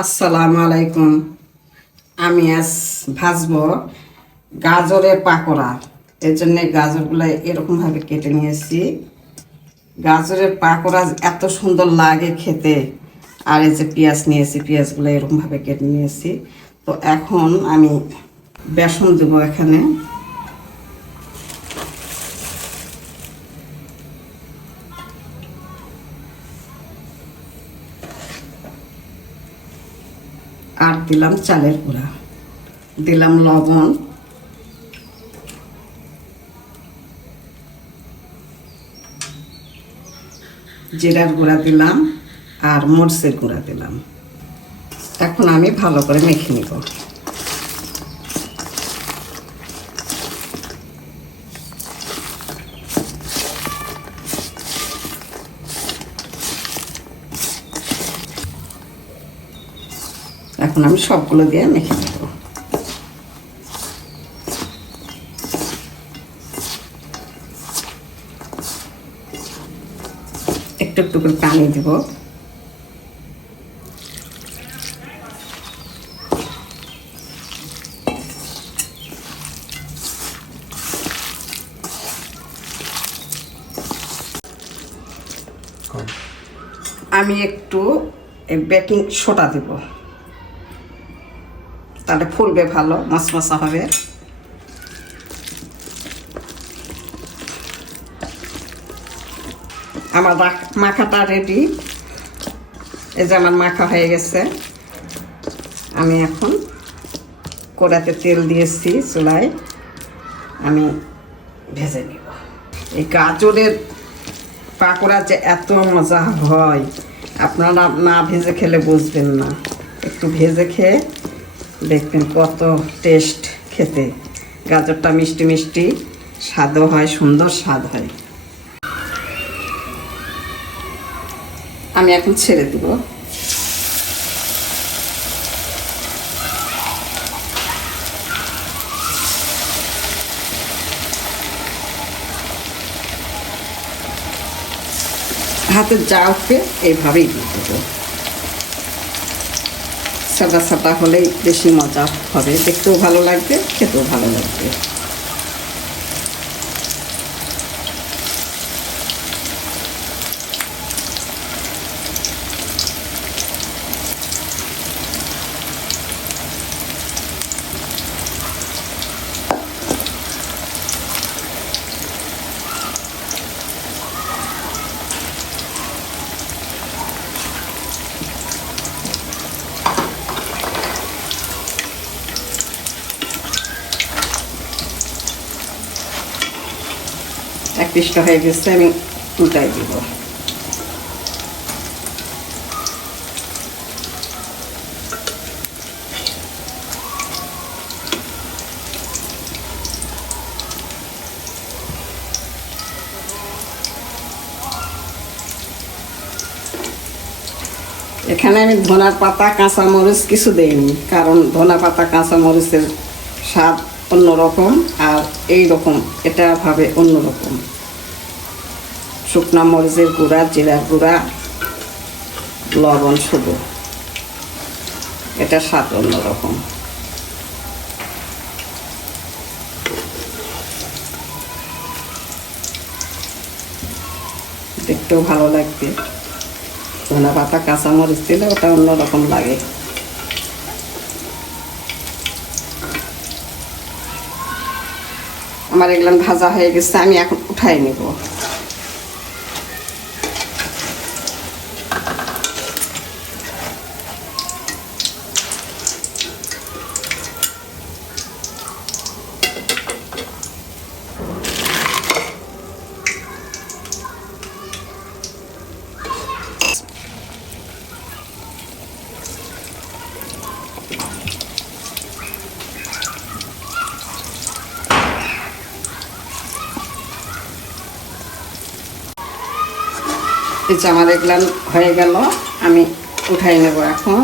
আসসালামু আলাইকুম। আমি আজ ভাজবো গাজরের পাকোড়া। এর জন্য গাজরগুলো এরকমভাবে কেটে নিয়েছি। গাজরের পাকোড়া এত সুন্দর লাগে খেতে। আর এই যে পেঁয়াজ নিয়েছি, পেঁয়াজগুলো এরকমভাবে কেটে নিয়েছি। তো এখন আমি বেসন দেবো এখানে। আর দিলাম চালের গুঁড়া, দিলাম লবণ, জিরার গুঁড়া দিলাম আর মরিচের গুঁড়া দিলাম। এখন আমি ভালো করে মেখে নিব। এখন আমি সবগুলো দিয়ে মেখে নেব। একটু একটু করে পানি দেব। আমি একটু বেকিং সোডা দেব, তাহলে ফুলবে ভালো, মশমশা হবে। আমার মাখাটা রেডি। এই যে আমার মাখা হয়ে গেছে। আমি এখন কড়াতে তেল দিয়েছি চুলায়, আমি ভেজে নিব। এই গাজরের পাকোড়া যে এত মজা হয়, আপনারা না ভেজে খেলে বুঝবেন না। একটু ভেজে খেয়ে দেখবেন কত টেস্ট খেতে। গাজরটা মিষ্টি মিষ্টি স্বাদও হয়, সুন্দর স্বাদ হয়। আমি এখন ছেড়ে দিব। হাতে যা উঠবে এইভাবেই দিয়ে দেবো। সাদা সাদা হলেই বেশি মজা হবে, দেখতেও ভালো লাগবে, খেতেও ভালো লাগবে। এক পিসটা হয়ে গেছে, আমি উল্টাই দিব। এখানে আমি ধনা পাতা কাঁচামরিচ কিছু দেইনি, কারণ ধনা পাতা কাঁচামরিচের স্বাদ অন্যরকম, আর এই রকম এটা ভাবে অন্যরকম। শুকনা মরিচের গুঁড়া, জিরার গুঁড়া, লবণ শুধু, এটা স্বাদ অন্যরকম। দেখতেও ভালো লাগবে। ধনা পাতা কাঁচামরিচ দিলে ওটা অন্যরকম লাগে। আমার এগুলো ভাজা হয়ে গেছে, আমি এখন উঠাই নেব। এই যে আমার এগুলো হয়ে গেল, আমি উঠাই নেব এখন।